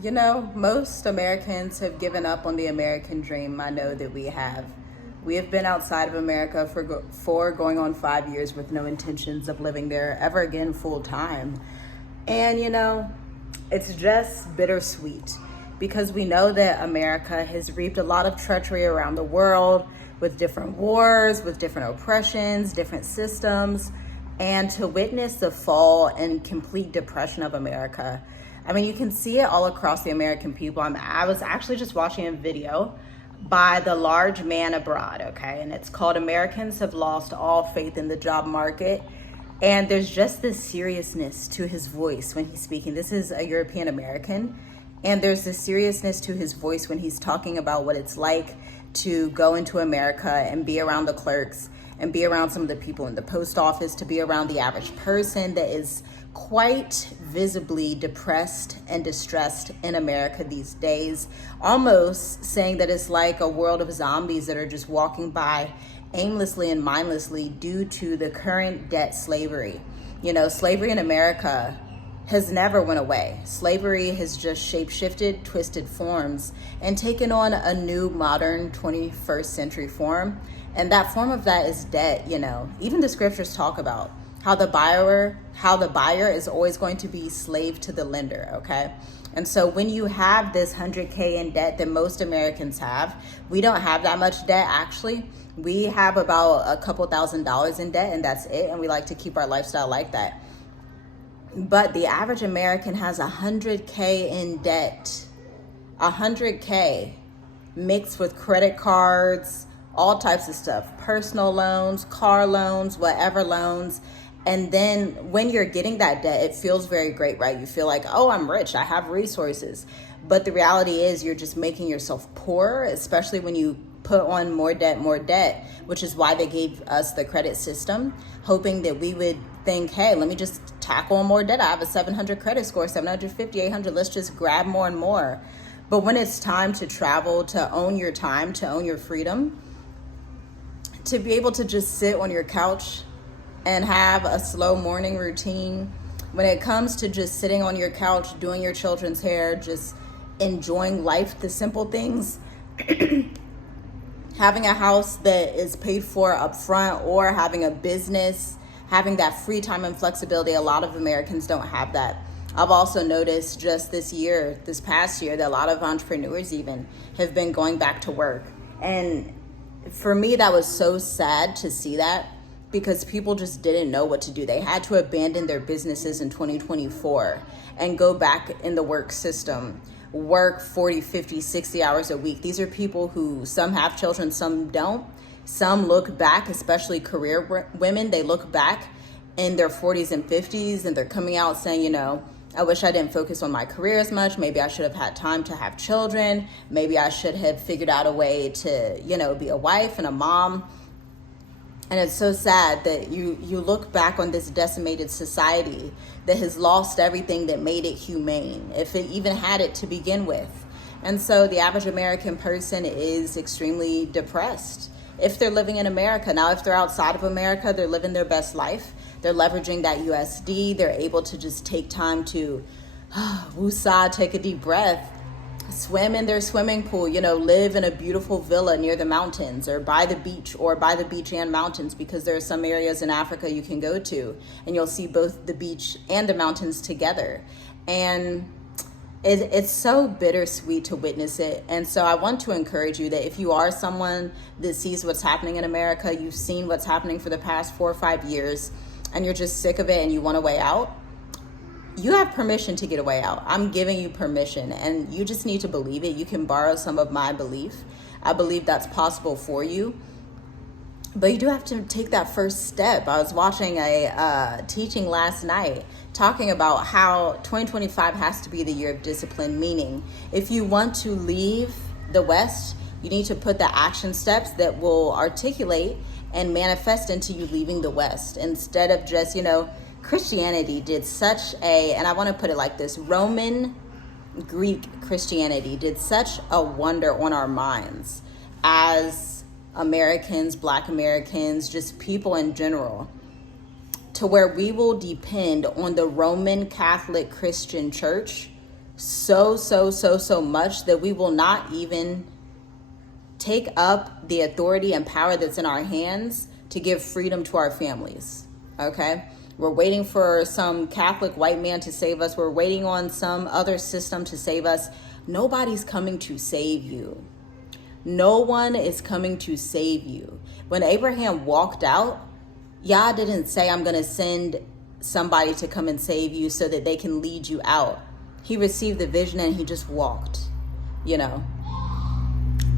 You know, most Americans have given up on the American dream. I know that we have. We have been outside of America for going on 5 years with no intentions of living there ever again full time. And, it's just bittersweet because we know that America has reaped a lot of treachery around the world with different wars, with different oppressions, different systems, and to witness the fall and complete depression of America. I mean, you can see it all across the American people. I was actually just watching a video by the large man abroad, okay? And it's called Americans Have Lost All Faith in the Job Market. And there's just this seriousness to his voice when he's speaking. This is a European American. And there's this seriousness to his voice when he's talking about what it's like to go into America and be around the clerks and be around some of the people in the post office, to be around the average person that is quite visibly depressed and distressed in America these days, almost saying that it's like a world of zombies that are just walking by aimlessly and mindlessly due to the current debt slavery. Slavery in America has never went away. Slavery has just shape-shifted, twisted forms, and taken on a new modern 21st century form. And that form of that is debt. Even the scriptures talk about how the buyer is always going to be slave to the lender, okay? And so when you have this 100K in debt that most Americans have, we don't have that much debt actually. We have about a couple $1,000s in debt and that's it. And we like to keep our lifestyle like that. But the average American has 100K in debt, 100K mixed with credit cards, all types of stuff, personal loans, car loans, whatever loans. And then when you're getting that debt, it feels very great, right? You feel like, oh, I'm rich, I have resources. But the reality is you're just making yourself poorer, especially when you put on more debt, which is why they gave us the credit system, hoping that we would think, hey, let me just tackle on more debt. I have a 700 credit score, 750, 800, let's just grab more and more. But when it's time to travel, to own your time, to own your freedom, to be able to just sit on your couch and have a slow morning routine, when it comes to just sitting on your couch, doing your children's hair, just enjoying life, the simple things, having a house that is paid for up front, or having a business, having that free time and flexibility, a lot of Americans don't have that. I've also noticed just this past year, that a lot of entrepreneurs even have been going back to work. And for me, that was so sad to see that, because people just didn't know what to do. They had to abandon their businesses in 2024 and go back in the work system, work 40, 50, 60 hours a week. These are people who, some have children, some don't. Some look back, especially career women, they look back in their 40s and 50s and they're coming out saying, I wish I didn't focus on my career as much. Maybe I should have had time to have children. Maybe I should have figured out a way to, be a wife and a mom. And it's so sad that you look back on this decimated society that has lost everything that made it humane, if it even had it to begin with. And so the average American person is extremely depressed if they're living in America. Now, if they're outside of America, they're living their best life. They're leveraging that USD. They're able to just take time to woosah, take a deep breath, swim in their swimming pool, live in a beautiful villa near the mountains or by the beach and mountains, because there are some areas in Africa you can go to and you'll see both the beach and the mountains together. And it's so bittersweet to witness it. And so I want to encourage you that if you are someone that sees what's happening in America, you've seen what's happening for the past 4 or 5 years, and you're just sick of it and you want a way out, you have permission to get a way out. I'm giving you permission, and you just need to believe it. You can borrow some of my belief. I believe that's possible for you. But you do have to take that first step. I was watching a teaching last night talking about how 2025 has to be the year of discipline, meaning if you want to leave the West, you need to put the action steps that will articulate and manifest into you leaving the West, instead of just, Christianity did such and I want to put it like this, Roman Greek Christianity did such a wonder on our minds as Americans, Black Americans, just people in general, to where we will depend on the Roman Catholic Christian Church so much that we will not even take up the authority and power that's in our hands to give freedom to our families. Okay? We're waiting for some Catholic white man to save us. We're waiting on some other system to save us. Nobody's coming to save you. No one is coming to save you. When Abraham walked out, Yah didn't say, I'm going to send somebody to come and save you so that they can lead you out. He received the vision and he just walked, you know.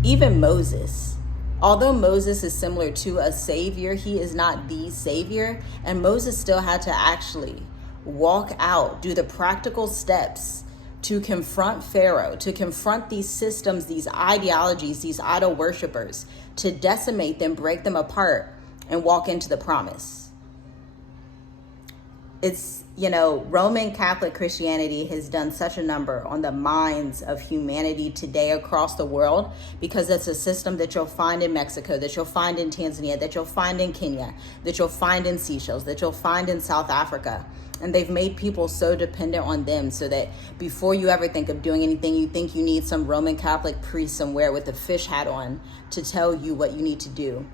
Even Moses, although Moses is similar to a savior, he is not the savior. And Moses still had to actually walk out, do the practical steps to confront Pharaoh, to confront these systems, these ideologies, these idol worshipers, to decimate them, break them apart, and walk into the promise. It's, you know, Roman Catholic Christianity has done such a number on the minds of humanity today across the world, because it's a system that you'll find in Mexico, that you'll find in Tanzania, that you'll find in Kenya, that you'll find in Seychelles, that you'll find in South Africa. And they've made people so dependent on them so that before you ever think of doing anything, you think you need some Roman Catholic priest somewhere with a fish hat on to tell you what you need to do.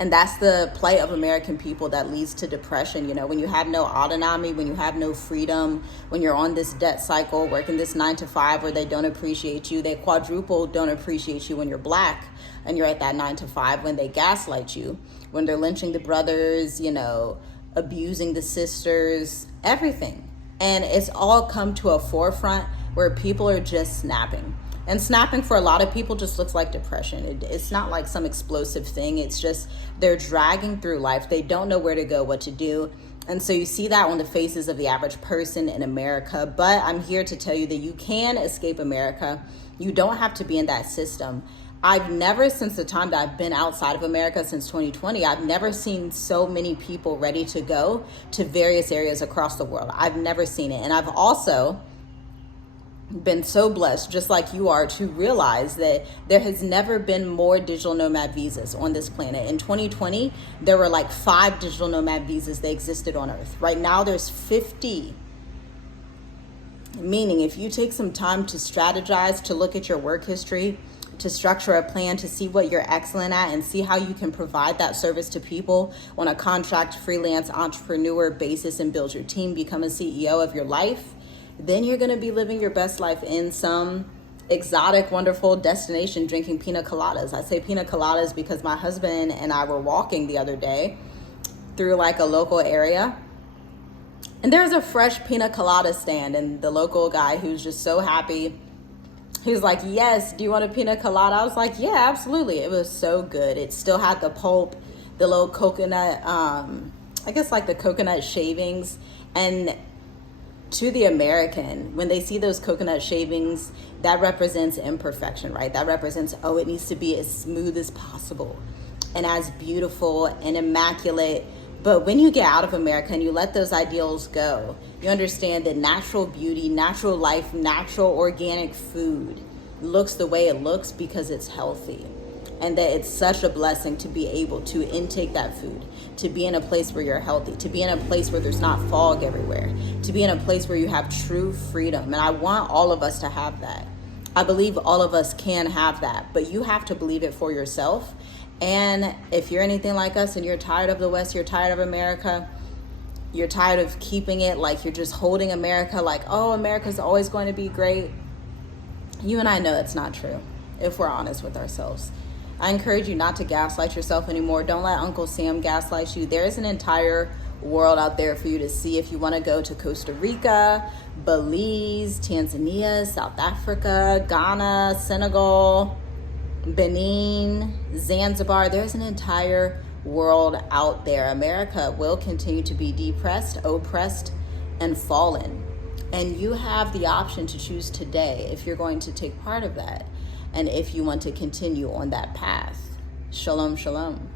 And that's the plight of American people that leads to depression. You know, when you have no autonomy, when you have no freedom, when you're on this debt cycle, working this 9 to 5 where they don't appreciate you, they quadruple don't appreciate you when you're black and you're at that 9 to 5, when they gaslight you, when they're lynching the brothers, you know, abusing the sisters, everything. And it's all come to a forefront where people are just snapping. And snapping for a lot of people just looks like depression. It's not like some explosive thing. It's just they're dragging through life. They don't know where to go, what to do. And so you see that on the faces of the average person in America. But I'm here to tell you that you can escape America. You don't have to be in that system. I've never, since the time that I've been outside of America since 2020, I've never seen so many people ready to go to various areas across the world. I've never seen it. And I've also been so blessed, just like you are, to realize that there has never been more digital nomad visas on this planet. In 2020, there were like 5 digital nomad visas that existed on Earth. Right now, there's 50. Meaning, if you take some time to strategize, to look at your work history, to structure a plan, to see what you're excellent at and see how you can provide that service to people on a contract, freelance, entrepreneur basis and build your team, become a CEO of your life, then you're going to be living your best life in some exotic, wonderful destination drinking pina coladas. I say pina coladas because my husband and I were walking the other day through like a local area, and there was a fresh pina colada stand, and the local guy, who's just so happy, he was like, yes, do you want a pina colada? I was like, yeah, absolutely. It was so good. It still had the pulp, the little coconut, I guess like the coconut shavings. And to the American, when they see those coconut shavings, that represents imperfection, right? That represents, oh, it needs to be as smooth as possible and as beautiful and immaculate. But when you get out of America and you let those ideals go, you understand that natural beauty, natural life, natural organic food looks the way it looks because it's healthy. And that it's such a blessing to be able to intake that food, to be in a place where you're healthy, to be in a place where there's not fog everywhere, to be in a place where you have true freedom. And I want all of us to have that. I believe all of us can have that, but you have to believe it for yourself. And if you're anything like us and you're tired of the West, you're tired of America, you're tired of keeping it like you're just holding America like, oh, America's always going to be great. You and I know it's not true, if we're honest with ourselves. I encourage you not to gaslight yourself anymore. Don't let Uncle Sam gaslight you. There is an entire world out there for you to see if you want to go to Costa Rica, Belize, Tanzania, South Africa, Ghana, Senegal, Benin, Zanzibar. There's an entire world out there. America will continue to be depressed, oppressed, and fallen. And you have the option to choose today if you're going to take part of that and if you want to continue on that path. Shalom, shalom.